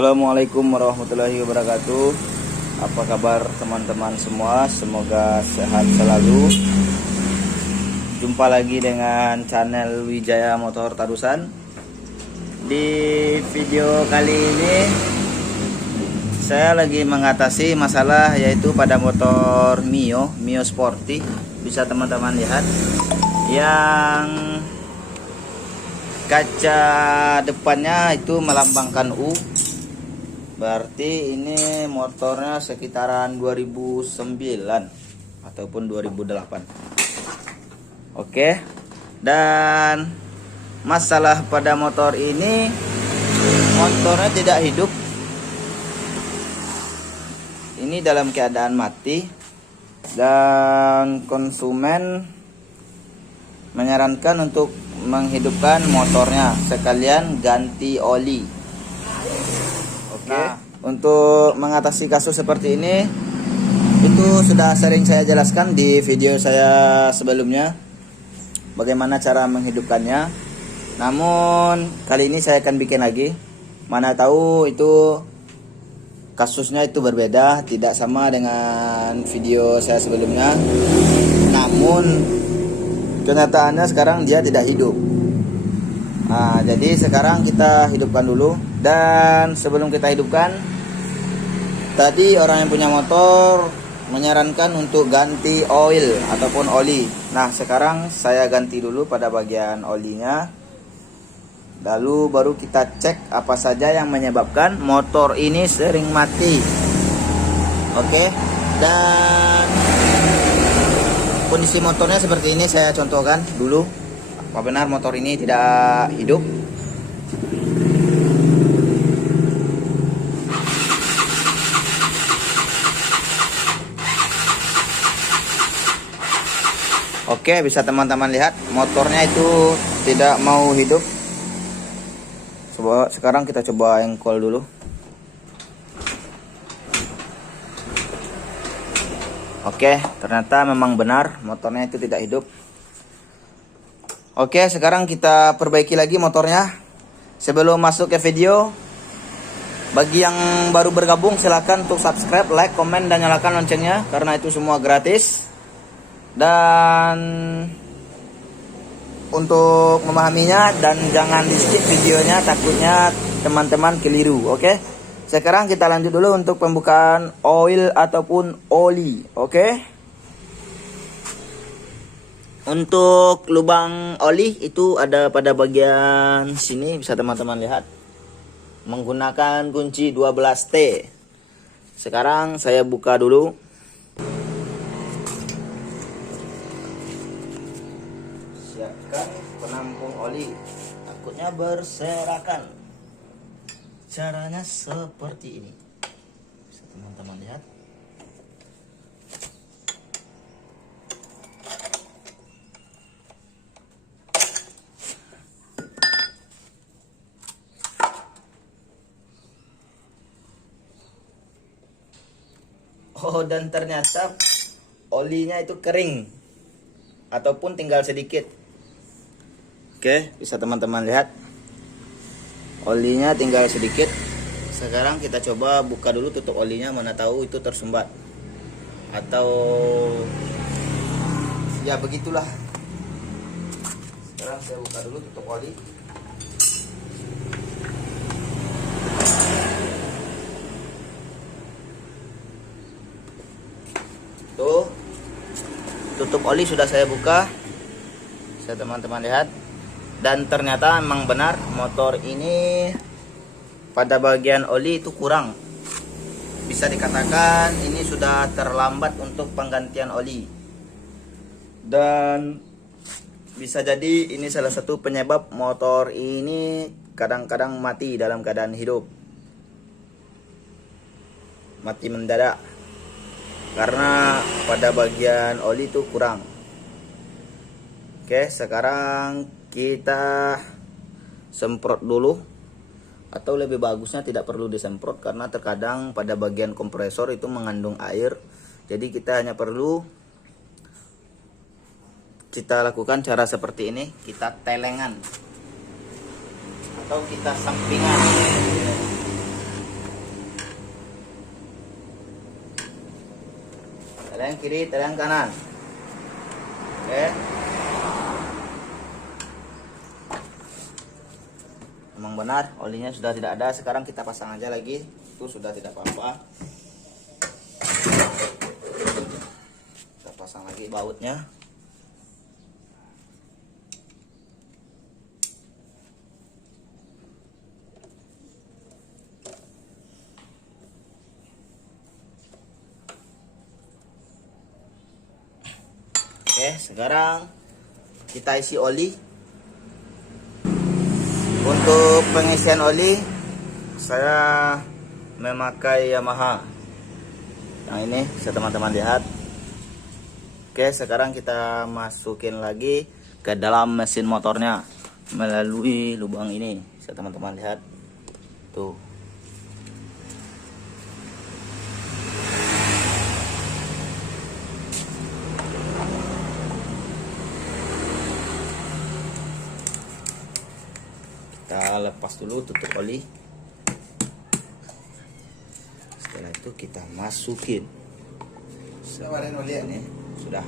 Assalamualaikum warahmatullahi wabarakatuh. Apa kabar teman-teman semua? Semoga sehat selalu. Jumpa lagi dengan channel Wijaya Motor Tarusan. Di video kali ini saya lagi mengatasi masalah yaitu pada motor Mio Sporty. Bisa teman-teman lihat yang kaca depannya itu melambangkan U. Berarti ini motornya sekitaran 2009 ataupun 2008. Oke. Dan masalah pada motor ini, motornya tidak hidup. Ini dalam keadaan mati. Dan konsumen menyarankan untuk menghidupkan motornya sekalian ganti oli. Nah, untuk mengatasi kasus seperti ini itu sudah sering saya jelaskan di video saya sebelumnya bagaimana cara menghidupkannya. Namun kali ini saya akan bikin lagi. Mana tahu itu kasusnya itu berbeda, tidak sama dengan video saya sebelumnya. Namun kenyataannya sekarang dia tidak hidup. Nah, jadi sekarang kita hidupkan dulu. Dan sebelum kita hidupkan, tadi orang yang punya motor menyarankan untuk ganti oil ataupun oli. Nah, sekarang saya ganti dulu pada bagian olinya. Lalu baru kita cek apa saja yang menyebabkan motor ini sering mati. Oke. Dan kondisi motornya seperti ini, saya contohkan dulu. Apa benar motor ini tidak hidup? Oke, bisa teman-teman lihat motornya itu tidak mau hidup. Sekarang kita coba engkol dulu. Oke, ternyata memang benar motornya itu tidak hidup. Oke, sekarang kita perbaiki lagi motornya. Sebelum masuk ke video, bagi yang baru bergabung silahkan untuk subscribe, like, komen, dan nyalakan loncengnya karena itu semua gratis. Dan untuk memahaminya dan jangan di skip videonya, takutnya teman-teman keliru. Oke. Sekarang kita lanjut dulu untuk pembukaan oil ataupun oli. Oke. Untuk lubang oli itu ada pada bagian sini, bisa teman-teman lihat. Menggunakan kunci 12T. Sekarang saya buka dulu. Siapkan penampung oli, takutnya berserakan. Caranya seperti ini, bisa teman-teman lihat. Oh, dan ternyata olinya itu kering ataupun tinggal sedikit. Oke, bisa teman-teman lihat. Olinya tinggal sedikit. Sekarang kita coba buka dulu tutup olinya, mana tahu itu tersumbat. Atau ya begitulah. Sekarang saya buka dulu tutup oli. Tuh. Tutup oli sudah saya buka. Bisa teman-teman lihat. Dan ternyata memang benar motor ini pada bagian oli itu kurang. Bisa dikatakan ini sudah terlambat untuk penggantian oli. Dan bisa jadi ini salah satu penyebab motor ini kadang-kadang mati dalam keadaan hidup. Mati mendadak. Karena pada bagian oli itu kurang. Oke, sekarang kita semprot dulu, atau lebih bagusnya tidak perlu disemprot karena terkadang pada bagian kompresor itu mengandung air. Jadi kita hanya perlu kita lakukan cara seperti ini, kita telengan atau kita sampingan. Ada yang kiri, ada yang kanan. Oke. Memang benar, olinya sudah tidak ada. Sekarang kita pasang aja lagi. Itu sudah tidak apa-apa. Kita pasang lagi bautnya. Oke, sekarang kita isi oli. Untuk pengisian oli saya memakai Yamaha. Yang ini bisa teman-teman lihat. Oke, sekarang kita masukin lagi ke dalam mesin motornya melalui lubang ini. Bisa teman-teman lihat. Tuh. Kita lepas dulu tutup oli. Setelah itu kita masukin. Sekarang oli ini sudah.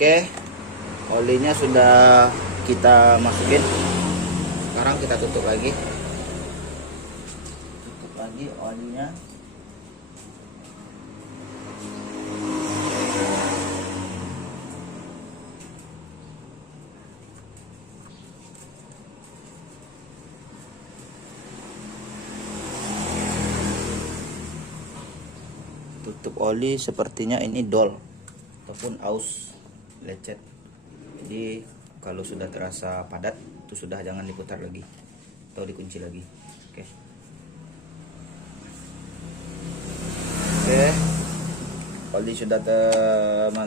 Oke, olinya sudah kita masukin. Sekarang kita tutup lagi. Tutup lagi olinya. Tutup oli, sepertinya ini dol ataupun aus lecet. Jadi kalau sudah terasa padat itu sudah jangan diputar lagi atau dikunci lagi. Oke. Oli sudah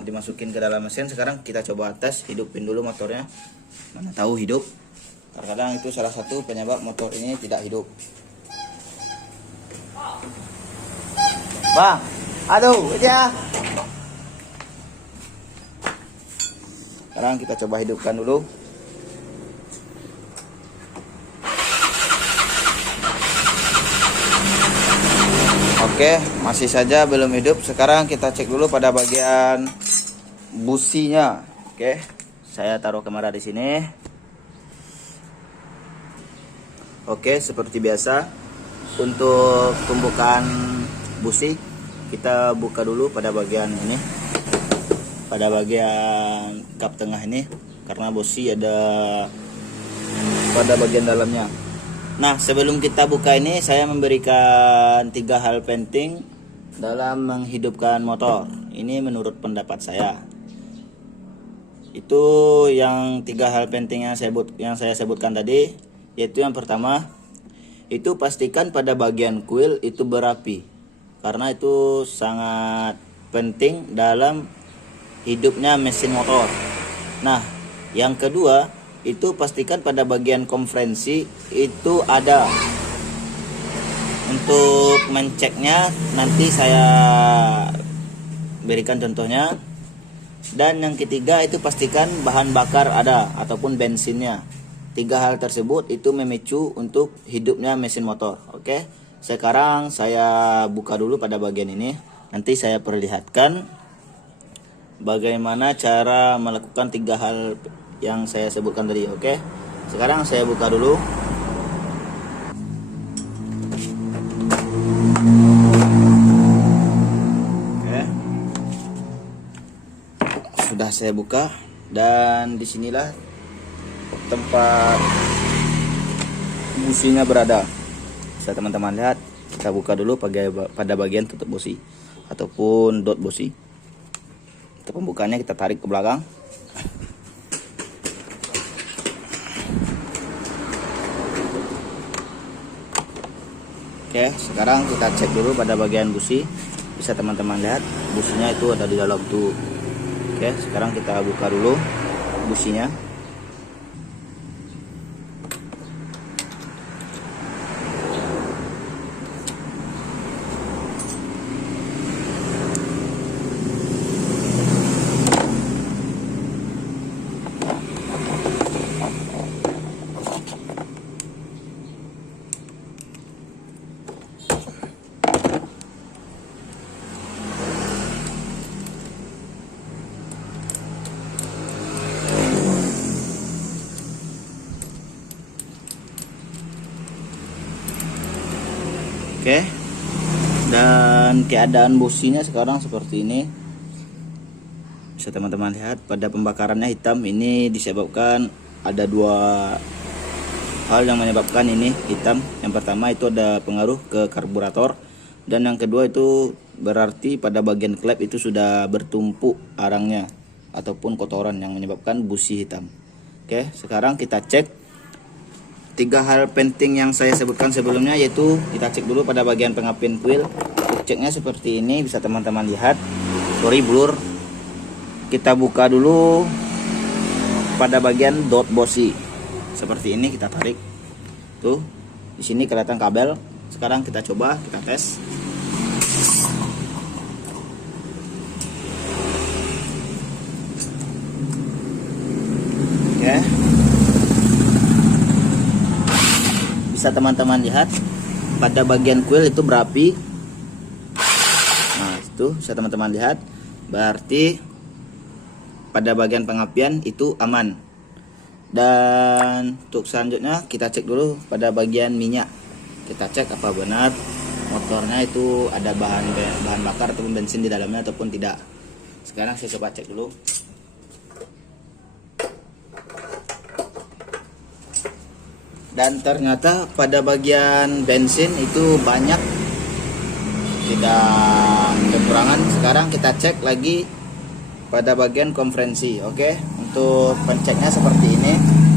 dimasukin ke dalam mesin. Sekarang kita coba tes, hidupin dulu motornya. Mana tahu hidup. Terkadang itu salah satu penyebab motor ini tidak hidup. Bang, aduh aja. Sekarang kita coba hidupkan dulu. Oke, masih saja belum hidup. Sekarang kita cek dulu pada bagian businya. Oke, saya taruh kamera di sini. Oke, seperti biasa untuk pembukaan busi kita buka dulu pada bagian ini. Pada bagian kap tengah ini, karena busi ada pada bagian dalamnya. Nah, sebelum kita buka ini saya memberikan 3 hal penting dalam menghidupkan motor. Ini menurut pendapat saya. Itu yang 3 hal penting yang saya sebutkan tadi, yaitu yang pertama, itu pastikan pada bagian kuil itu berapi. Karena itu sangat penting dalam hidupnya mesin motor. Nah, yang kedua, itu pastikan pada bagian konferensi itu ada. Untuk menceknya nanti saya berikan contohnya. Dan yang ketiga, itu pastikan bahan bakar ada ataupun bensinnya. 3 hal tersebut itu memicu untuk hidupnya mesin motor. Oke, sekarang saya buka dulu pada bagian ini. Nanti saya perlihatkan bagaimana cara melakukan 3 hal yang saya sebutkan tadi. Oke, sekarang saya buka dulu. Oke, sudah saya buka dan disinilah tempat businya berada. Bisa teman-teman lihat. Kita buka dulu pada bagian tutup busi ataupun dot busi. Untuk pembukaannya kita tarik ke belakang. Oke, sekarang kita cek dulu pada bagian busi. Bisa teman-teman lihat businya itu ada di dalam tuh. Oke, sekarang kita buka dulu businya. Oke. Dan keadaan businya sekarang seperti ini. Bisa teman-teman lihat pada pembakarannya hitam. Ini disebabkan ada dua hal yang menyebabkan ini hitam. Yang pertama itu ada pengaruh ke karburator, dan yang kedua itu berarti pada bagian klep itu sudah bertumpuk arangnya ataupun kotoran yang menyebabkan busi hitam. Oke, sekarang kita cek 3 hal penting yang saya sebutkan sebelumnya, yaitu kita cek dulu pada bagian pengapian kuil. Ceknya seperti ini, bisa teman-teman lihat. Sorry blur. Kita buka dulu pada bagian dot bosi. Seperti ini, kita tarik. Tuh, di sini kelihatan kabel. Sekarang kita coba, kita tes. Oke. Bisa teman-teman lihat pada bagian kuil itu berapi. Nah, itu bisa teman-teman lihat. Berarti pada bagian pengapian itu aman. Dan untuk selanjutnya kita cek dulu pada bagian minyak. Kita cek apa benar motornya itu ada bahan bakar ataupun bensin di dalamnya ataupun tidak. Sekarang saya coba cek dulu. Dan ternyata pada bagian bensin itu banyak, tidak kekurangan. Sekarang kita cek lagi pada bagian konferensi. Oke, untuk penceknya seperti ini.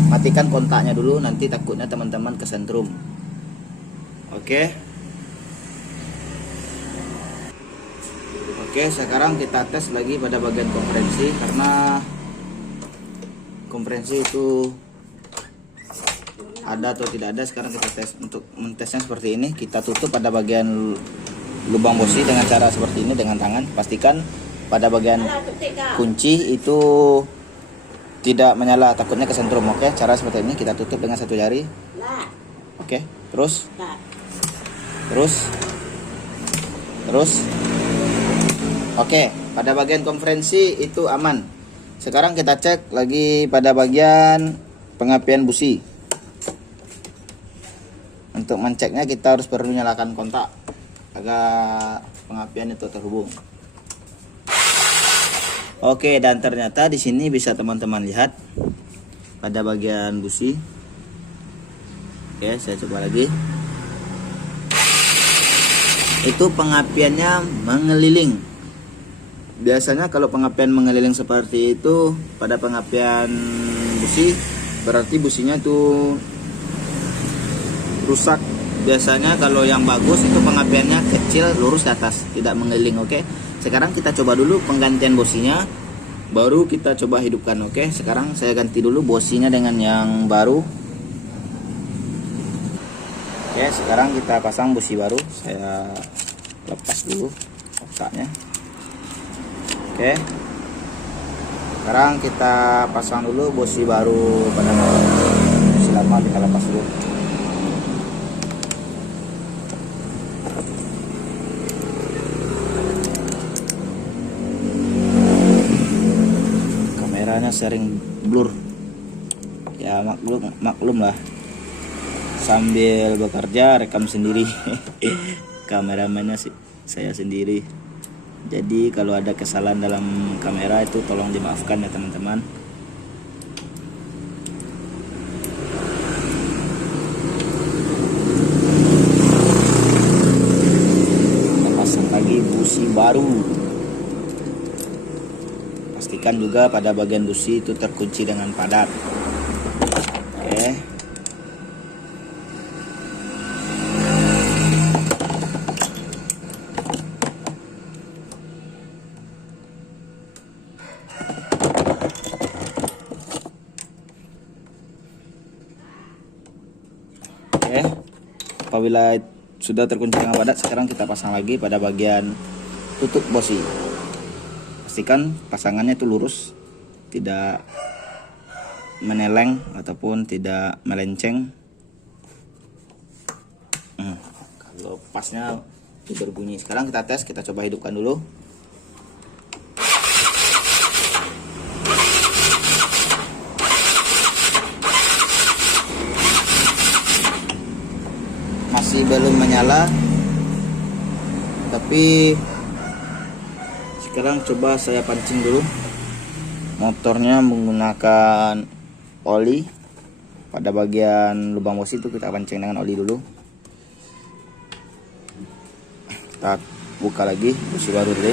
Matikan kontaknya dulu, nanti takutnya teman-teman kesentrum. Oke. Oke, sekarang kita tes lagi pada bagian konferensi, karena konferensi itu ada atau tidak ada. Sekarang kita tes. Untuk mentesnya seperti ini, kita tutup pada bagian lubang bosi dengan cara seperti ini dengan tangan. Pastikan pada bagian kunci itu tidak menyala, takutnya kesentrum. Oke, cara seperti ini kita tutup dengan satu jari. Oke, terus oke, pada bagian konferensi itu aman. Sekarang kita cek lagi pada bagian pengapian busi. Untuk menceknya kita harus perlu nyalakan kontak agar pengapian itu terhubung. Oke, dan ternyata di sini bisa teman-teman lihat pada bagian busi. Oke, saya coba lagi. Itu pengapiannya mengeliling. Biasanya kalau pengapian mengeliling seperti itu pada pengapian busi, berarti businya tuh rusak. Biasanya kalau yang bagus itu pengapiannya kecil, lurus ke atas, tidak mengeliling. Oke, sekarang kita coba dulu penggantian bosinya, baru kita coba hidupkan. Oke, sekarang saya ganti dulu bosinya dengan yang baru. Oke, sekarang kita pasang bosi baru. Saya lepas dulu kontaknya. Oke, sekarang kita pasang dulu bosi baru pada bosi lama, kita lepas dulu. Kameranya sering blur, ya maklum lah, sambil bekerja rekam sendiri. Kameramennya sih saya sendiri, jadi kalau ada kesalahan dalam kamera itu tolong dimaafkan ya teman-teman. Kita pasang lagi busi baru. Pastikan juga pada bagian busi itu terkunci dengan padat. Oke. Oke. Apabila sudah terkunci dengan padat, sekarang kita pasang lagi pada bagian tutup bosi. Pastikan pasangannya itu lurus, tidak meneleng ataupun tidak melenceng. Kalau pasnya itu berbunyi. Sekarang kita tes, kita coba hidupkan dulu. Masih belum menyala. Tapi sekarang coba saya pancing dulu motornya menggunakan oli. Pada bagian lubang busi itu kita pancing dengan oli dulu. Kita buka lagi busi baru dulu.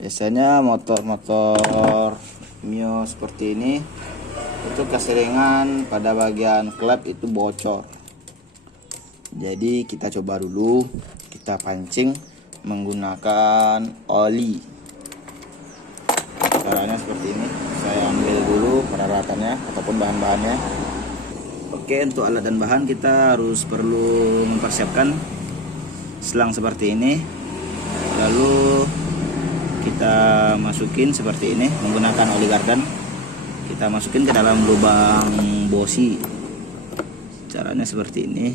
Biasanya motor-motor Mio seperti ini itu keseringan pada bagian klep itu bocor. Jadi kita coba dulu, kita pancing menggunakan oli. Caranya seperti ini. Saya ambil dulu peralatannya ataupun bahan-bahannya. Oke, untuk alat dan bahan kita harus perlu mempersiapkan selang seperti ini. Lalu kita masukin seperti ini menggunakan oli gardan. Kita masukin ke dalam lubang bosi. Caranya seperti ini.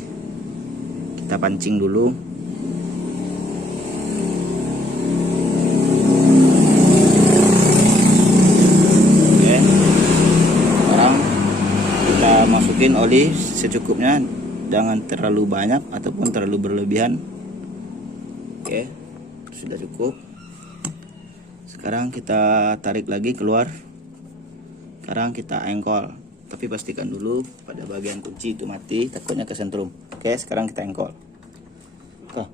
Kita pancing dulu. Oke. Sekarang kita masukin oli secukupnya, jangan terlalu banyak ataupun terlalu berlebihan. Oke, sudah cukup. Sekarang kita tarik lagi keluar. Sekarang kita engkol, tapi pastikan dulu pada bagian kunci itu mati, takutnya kesentrum. Oke, sekarang kita engkol. Oke.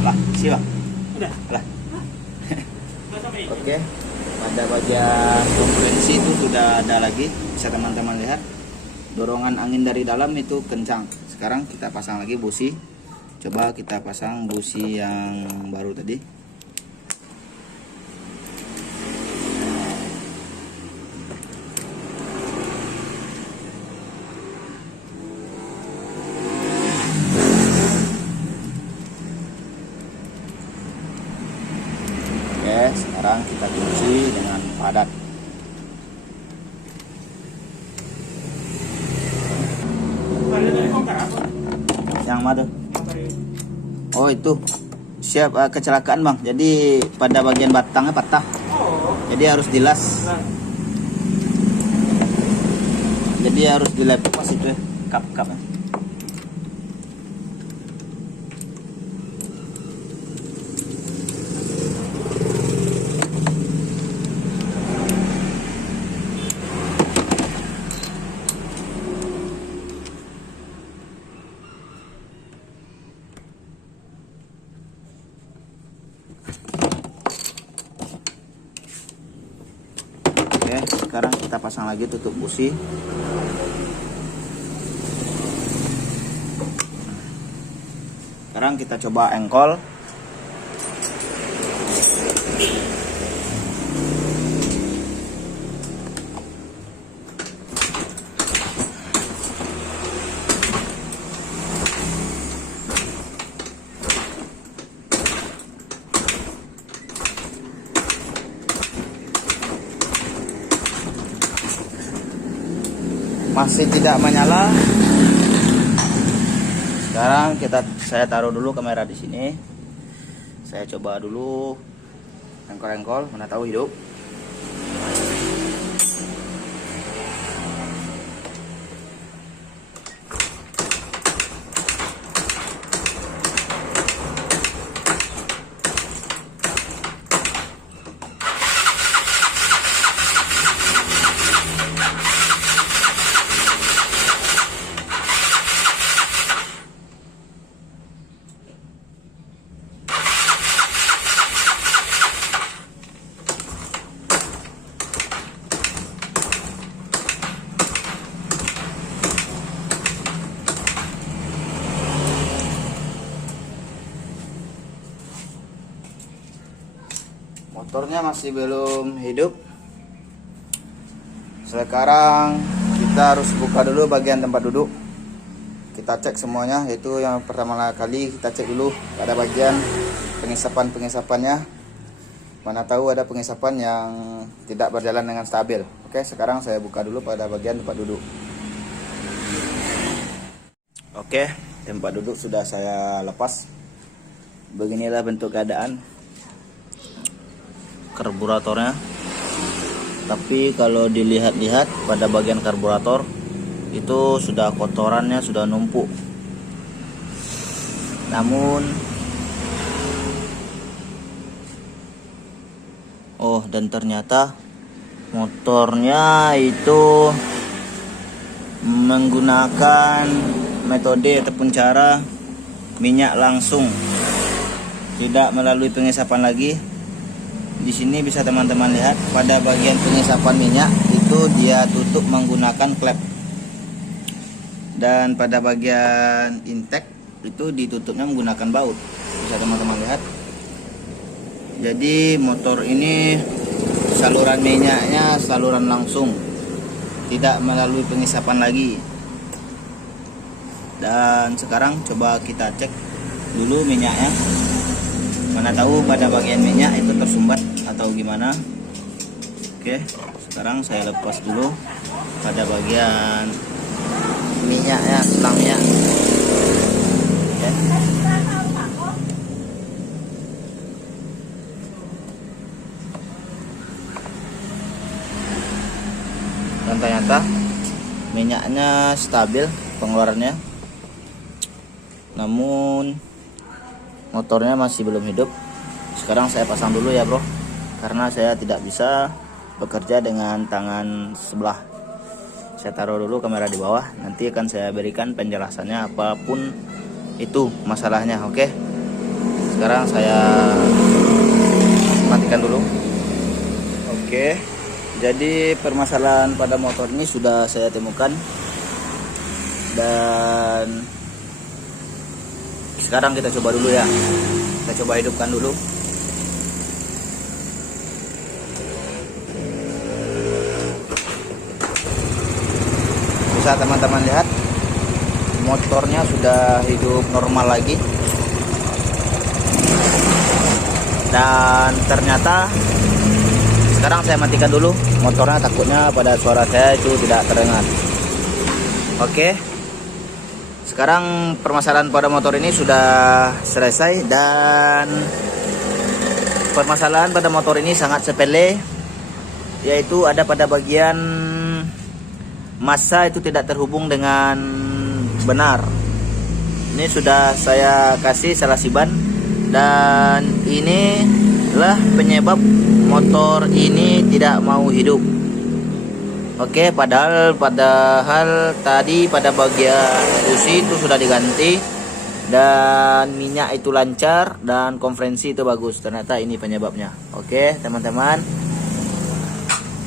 Lah, siap. Udah. Lah. Oke. Pada bagian kompresi itu sudah ada lagi, bisa teman-teman lihat. Dorongan angin dari dalam itu kencang. Sekarang kita pasang lagi busi. Coba kita pasang busi yang baru tadi. Oke, sekarang kita kunci dengan padat. Yang mana? Oh, itu siap kecelakaan bang. Jadi pada bagian batangnya patah. Jadi harus dilas. Jadi harus dilepas itu ya, kap-kapnya. Sekarang kita pasang lagi tutup busi. Sekarang kita coba engkol. Masih tidak menyala. Sekarang saya taruh dulu kamera di sini. Saya coba dulu engkol-engkol, mana tahu hidup. Motornya masih belum hidup. Sekarang kita harus buka dulu bagian tempat duduk. Kita cek semuanya, yaitu yang pertama kali kita cek dulu pada bagian pengisapan-pengisapannya. Mana tahu ada pengesapan yang tidak berjalan dengan stabil. Oke, sekarang saya buka dulu pada bagian tempat duduk. Oke, tempat duduk sudah saya lepas. Beginilah bentuk keadaan karburatornya. Tapi kalau dilihat-lihat pada bagian karburator itu sudah kotorannya sudah numpuk. Namun dan ternyata motornya itu menggunakan metode ataupun cara minyak langsung, tidak melalui pengesapan lagi. Di sini bisa teman-teman lihat pada bagian pengesapan minyak itu dia tutup menggunakan klep, dan pada bagian intake itu ditutupnya menggunakan baut. Bisa teman-teman lihat. Jadi motor ini saluran minyaknya saluran langsung, tidak melalui pengesapan lagi. Dan sekarang coba kita cek dulu minyaknya. Mana tahu pada bagian minyak itu tersumbat atau gimana. Oke, sekarang saya lepas dulu pada bagian minyaknya, selang minyak. Oke. Dan ternyata minyaknya stabil pengeluarannya, namun motornya masih belum hidup. Sekarang saya pasang dulu ya bro, karena saya tidak bisa bekerja dengan tangan sebelah. Saya taruh dulu kamera di bawah, nanti akan saya berikan penjelasannya apapun itu masalahnya. Oke, sekarang saya matikan dulu. Oke, jadi permasalahan pada motor ini sudah saya temukan, dan sekarang kita coba dulu ya. Kita coba hidupkan dulu. Bisa teman-teman lihat, motornya sudah hidup normal lagi. Dan ternyata sekarang saya matikan dulu motornya, takutnya pada suara saya itu tidak terdengar. Oke, sekarang permasalahan pada motor ini sudah selesai, dan permasalahan pada motor ini sangat sepele, yaitu ada pada bagian massa itu tidak terhubung dengan benar. Ini sudah saya kasih selasi ban, dan inilah penyebab motor ini tidak mau hidup. Oke, padahal tadi pada bagian busi itu sudah diganti, dan minyak itu lancar, dan konferensi itu bagus. Ternyata ini penyebabnya. Oke teman-teman,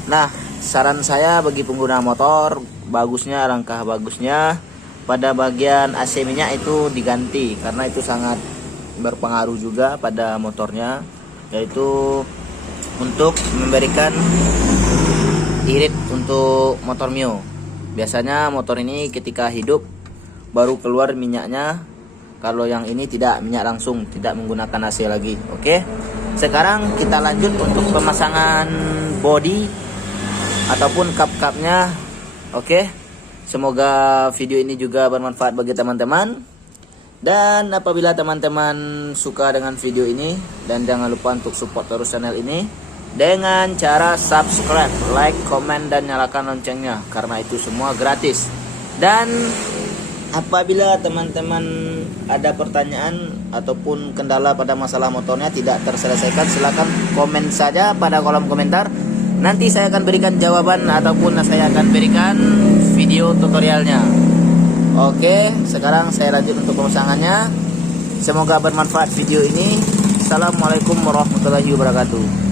nah saran saya bagi pengguna motor, alangkah bagusnya pada bagian AC minyak itu diganti, karena itu sangat berpengaruh juga pada motornya, yaitu untuk memberikan irit untuk motor Mio. Biasanya motor ini ketika hidup baru keluar minyaknya, kalau yang ini tidak, minyak langsung, tidak menggunakan AC lagi. Oke, sekarang kita lanjut untuk pemasangan body ataupun kap-kapnya. Oke, semoga video ini juga bermanfaat bagi teman-teman. Dan apabila teman-teman suka dengan video ini, dan jangan lupa untuk support terus channel ini dengan cara subscribe, like, komen, dan nyalakan loncengnya, karena itu semua gratis. Dan apabila teman-teman ada pertanyaan ataupun kendala pada masalah motornya tidak terselesaikan, silakan komen saja pada kolom komentar. Nanti saya akan berikan jawaban ataupun saya akan berikan video tutorialnya. Oke, sekarang saya lanjut untuk pemasangannya. Semoga bermanfaat video ini. Assalamualaikum warahmatullahi wabarakatuh.